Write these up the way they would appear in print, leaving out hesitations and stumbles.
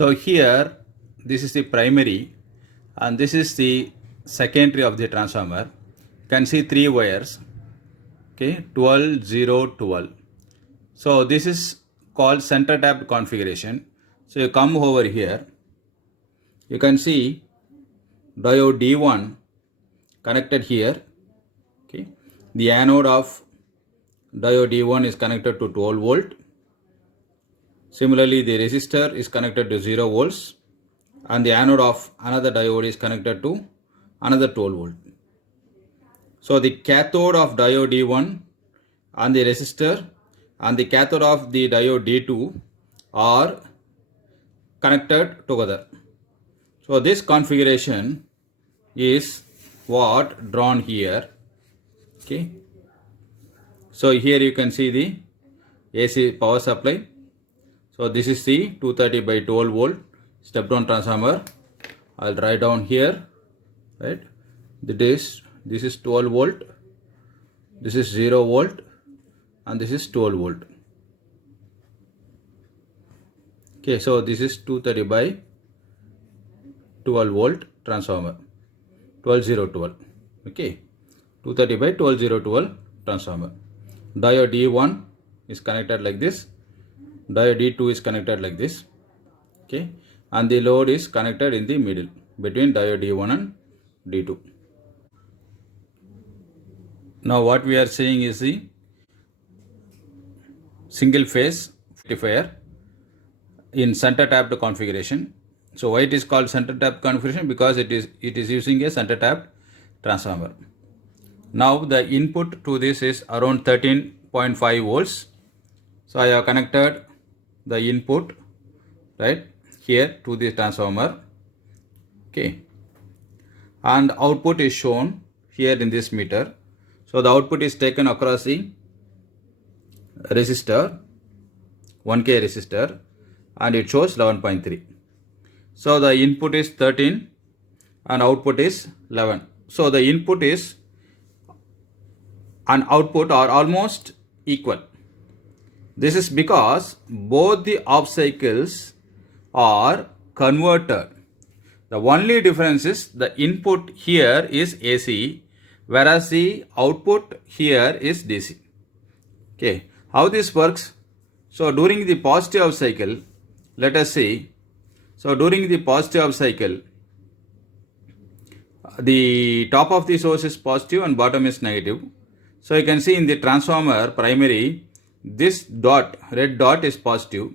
So here this is the primary and this is the secondary of the transformer. You can see 3 wires, okay, 12, 0, 12. So this is called center tapped configuration. So you come over here, you can see diode D1 connected here, okay. The anode of diode D1 is connected to 12 volt. Similarly, the resistor is connected to 0 volts and the anode of another diode is connected to another 12 volt. So the cathode of diode D1 and the resistor and the cathode of the diode D2 are connected together. So this configuration is what drawn here, okay. So here you can see the AC power supply. So this is the 230 by 12 volt step down transformer. I'll write down here, right. This is 12 volt, this is 0 volt and this is 12 volt. Okay, so this is 230 by 12 volt transformer, 12012. Okay, 230 by 12012 transformer. Diode D1 is connected like this, diode D2 is connected like this, okay, and the load is connected in the middle between diode D1 and D2. Now what we are seeing is the single phase rectifier in center tapped configuration. So why it is called center tapped configuration? Because it is using a center tapped transformer. Now the input to this is around 13.5 volts. So I have connected the input right here to this transformer, okay, and output is shown here in this meter. So the output is taken across the resistor, 1K resistor, and it shows 11.3. So the input is 13 and output is 11. So the input is and output are almost equal. This is because both the off cycles are converted. The only difference is the input here is AC, whereas the output here is DC. Okay, how this works? So during the positive off cycle, let us see. So during the positive off cycle, the top of the source is positive and bottom is negative. So you can see in the transformer primary, this dot, red dot is positive.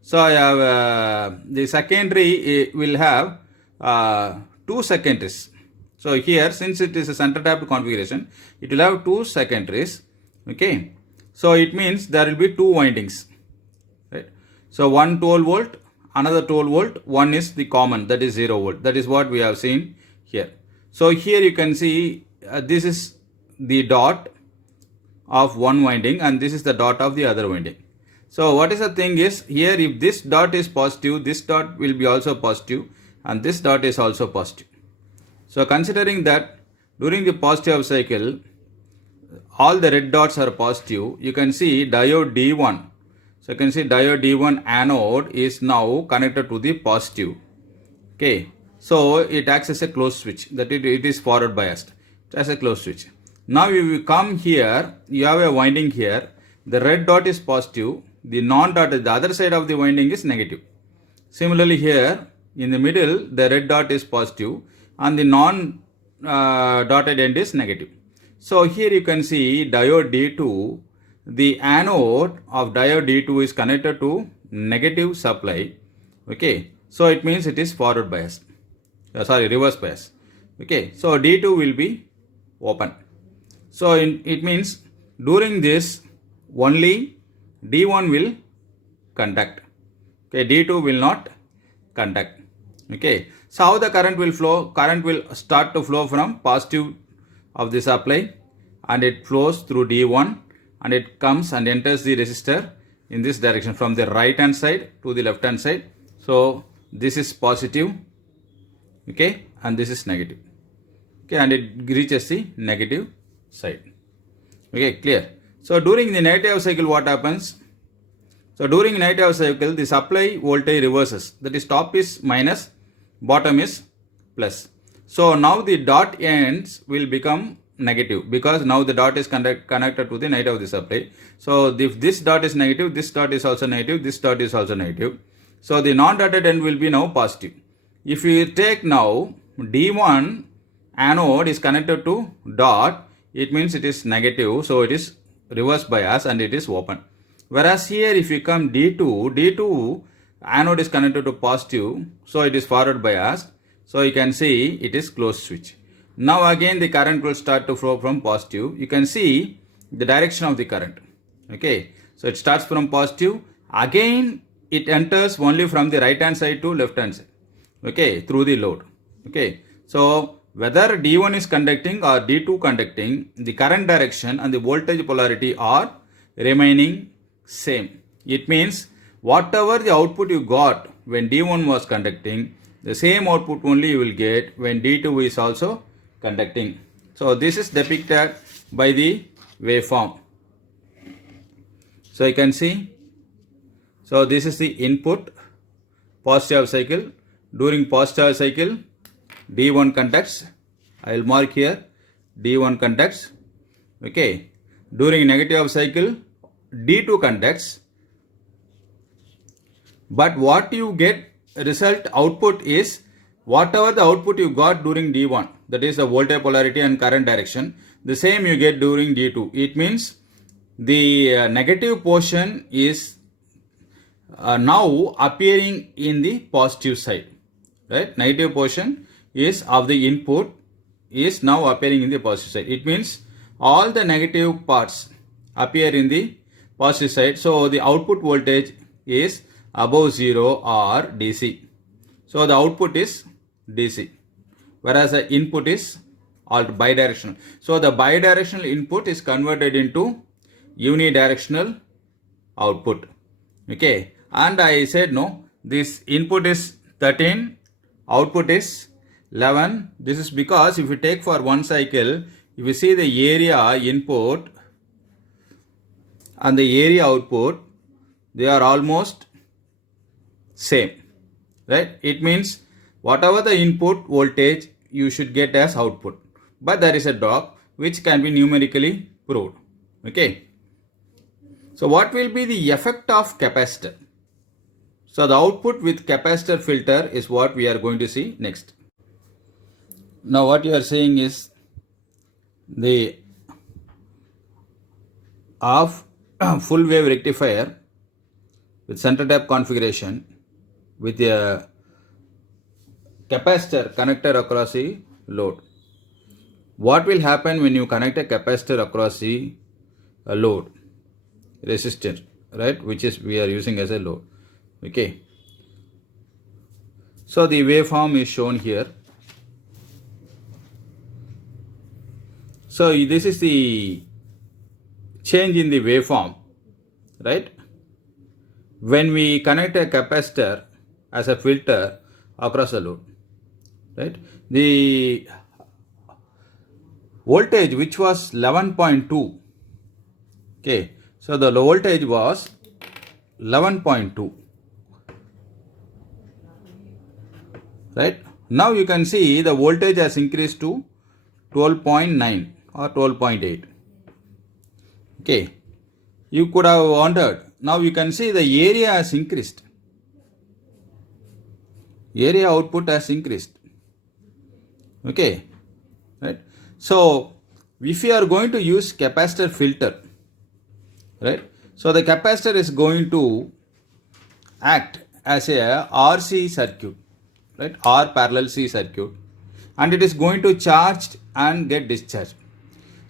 So I have the secondary will have 2 secondaries. So here, since it is a center tapped configuration, it will have 2 secondaries. Okay, so it means there will be 2 windings, right? So one 12 volt, another 12 volt, one is the common, that is 0 volt. That is what we have seen here. So here you can see this is the dot of one winding and this is the dot of the other winding. So what is the thing is, here if this dot is positive, this dot will be also positive and this dot is also positive. So considering that during the positive cycle, all the red dots are positive, you can see diode D1. So you can see diode D1 anode is now connected to the positive. Okay, so it acts as a closed switch, that it is forward biased as a closed switch. Now if you come here, you have a winding here, the red dot is positive, the non-dot, the other side of the winding is negative. Similarly here, in the middle, the red dot is positive and the non-dotted end is negative. So here you can see diode D2, the anode of diode D2 is connected to negative supply. Okay, so it means it is forward biased, reverse bias. Okay, so D2 will be open. So it means during this only D1 will conduct. Okay, D2 will not conduct. Okay, so how the current will flow? Current will start to flow from positive of the supply and it flows through D1 and it comes and enters the resistor in this direction from the right hand side to the left hand side. So this is positive, okay, and this is negative. Okay, and it reaches the negative side. Okay, clear. So during the negative cycle, what happens? So during negative half cycle, the supply voltage reverses. That is, top is minus, bottom is plus. So now the dot ends will become negative because now the dot is connected to the negative of the supply. So if this dot is negative, this dot is also negative, this dot is also negative. So the non-dotted end will be now positive. If you take now D1 anode is connected to dot, it means it is negative, so it is reverse bias and it is open. Whereas here if you come D2 anode is connected to positive, so it is forward biased. So you can see it is closed switch. Now again the current will start to flow from positive. You can see the direction of the current. Okay, so it starts from positive. Again it enters only from the right hand side to left hand side. Okay, through the load. Okay, so whether D1 is conducting or D2 conducting, the current direction and the voltage polarity are remaining same. It means whatever the output you got when D1 was conducting, the same output only you will get when D2 is also conducting. So this is depicted by the waveform. So you can see, so this is the input, positive cycle. During positive cycle, D1 conducts. I will mark here, D1 conducts. Okay. During negative cycle, D2 conducts. But what you get result output is whatever the output you got during D1, that is the voltage polarity and current direction, the same you get during D2. It means the negative portion is now appearing in the positive side, right? Negative portion is of the input is now appearing in the positive side. It means all the negative parts appear in the positive side. So the output voltage is above 0 or DC. So the output is DC, whereas the input is bidirectional. So the bidirectional input is converted into unidirectional output. Okay, and I said no, this input is 13, output is 11. This is because if you take for one cycle, if you see the area input and the area output, they are almost same, right? It means whatever the input voltage you should get as output, but there is a drop which can be numerically proved. Okay, so what will be the effect of capacitor? So the output with capacitor filter is what we are going to see next. Now what you are seeing is the full wave rectifier with center tap configuration with a capacitor connected across the load. What will happen when you connect a capacitor across the load resistor, right, which is we are using as a load? Okay, so the waveform is shown here. So this is the change in the waveform, right? When we connect a capacitor as a filter across a load, right? The voltage which was 11.2, okay, so the voltage was 11.2, right? Now you can see the voltage has increased to 12.9 or 12.8. Okay, you could have wondered. Now you can see the area has increased. Area output has increased. Okay, right? So if you are going to use capacitor filter, right? So the capacitor is going to act as a RC circuit, right? R parallel C circuit, and it is going to charge and get discharged.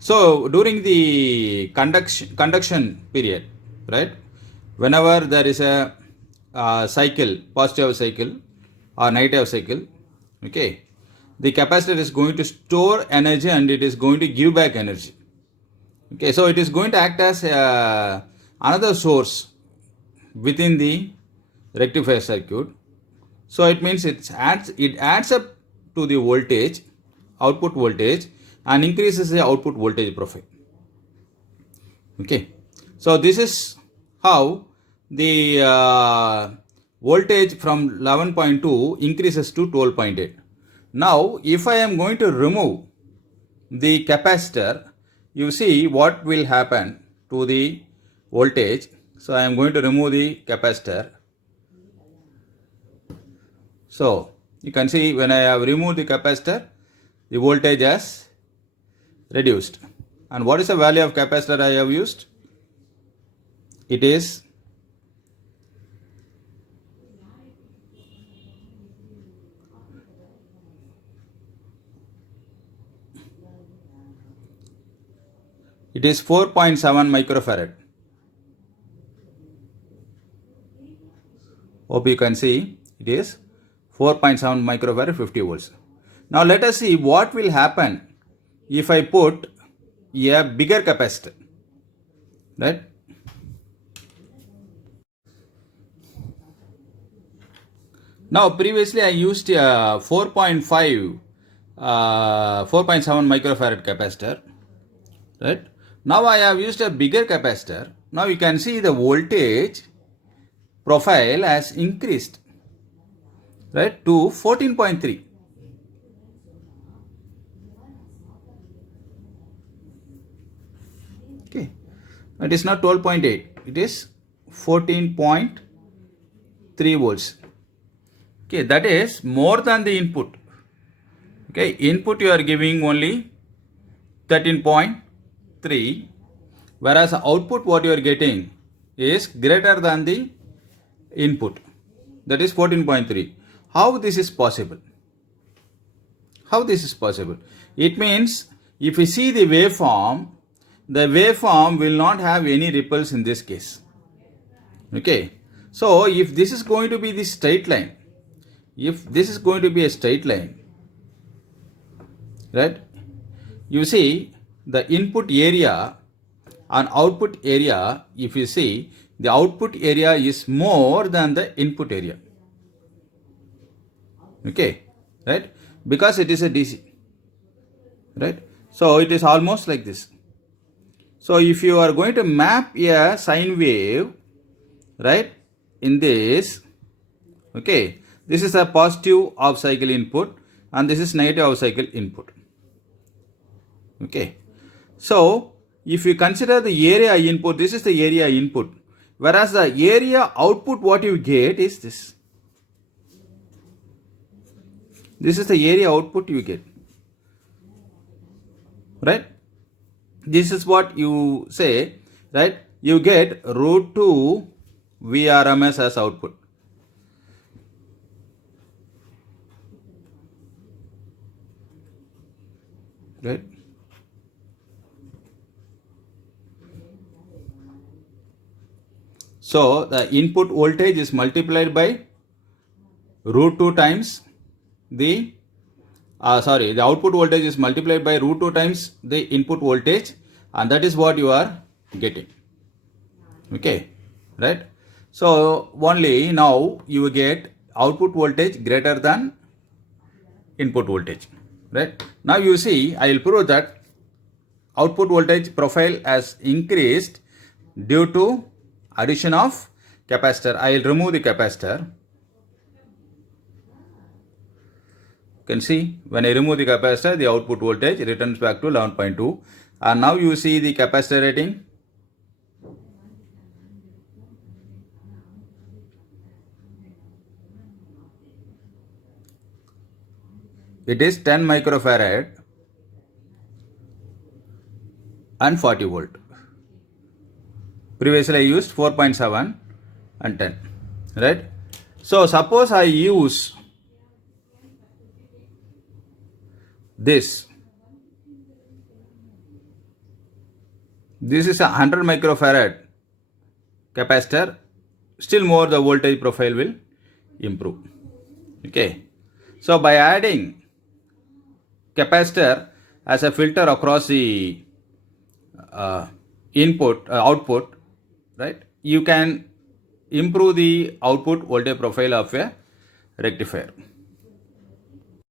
So during the conduction period, right, whenever there is a cycle, positive cycle or negative cycle, okay, the capacitor is going to store energy and it is going to give back energy. Okay, so it is going to act as another source within the rectifier circuit. So it means it adds up to the voltage, output voltage, and increases the output voltage profile. Okay, so this is how the voltage from 11.2 increases to 12.8. Now, if I am going to remove the capacitor, you see what will happen to the voltage. So, I am going to remove the capacitor. So, you can see when I have removed the capacitor, the voltage has reduced. And what is the value of capacitor I have used? It is 4.7 microfarad. Hope you can see it is 4.7 microfarad 50 volts. Now let us see what will happen if I put a bigger capacitor, right? Now previously I used a 4.7 microfarad capacitor, right? Now I have used a bigger capacitor. Now you can see the voltage profile has increased, right, to 14.3. Okay, it is not 12.8, it is 14.3 volts. Okay, that is more than the input. Okay, input you are giving only 13.3, whereas output what you are getting is greater than the input, that is 14.3. How this is possible? How this is possible? It means if you see the waveform will not have any ripples in this case. Okay, so if this is going to be the straight line, if this is going to be a straight line, right, you see the input area and output area, if you see, the output area is more than the input area. Okay, right, because it is a DC, right? So it is almost like this. So if you are going to map a sine wave, right, in this, okay, this is a positive half cycle input and this is negative half cycle input. Okay, so if you consider the area input, this is the area input, whereas the area output what you get is this. This is the area output you get, right? This is what you say, right? You get root 2 VRMS as output. Right? So the input voltage is multiplied by root 2 times the output voltage is multiplied by root 2 times the input voltage, and that is what you are getting. Okay, right? So only now you get output voltage greater than input voltage, right? Now you see, I will prove that output voltage profile has increased due to addition of capacitor. I will remove the capacitor. You can see when I remove the capacitor, the output voltage returns back to 11.2, and now you see the capacitor rating. It is 10 microfarad and 40 volt. Previously I used 4.7 and 10, right? So suppose I use this is a 100 microfarad capacitor, still more the voltage profile will improve. Okay, so by adding capacitor as a filter across the output, right, you can improve the output voltage profile of a rectifier.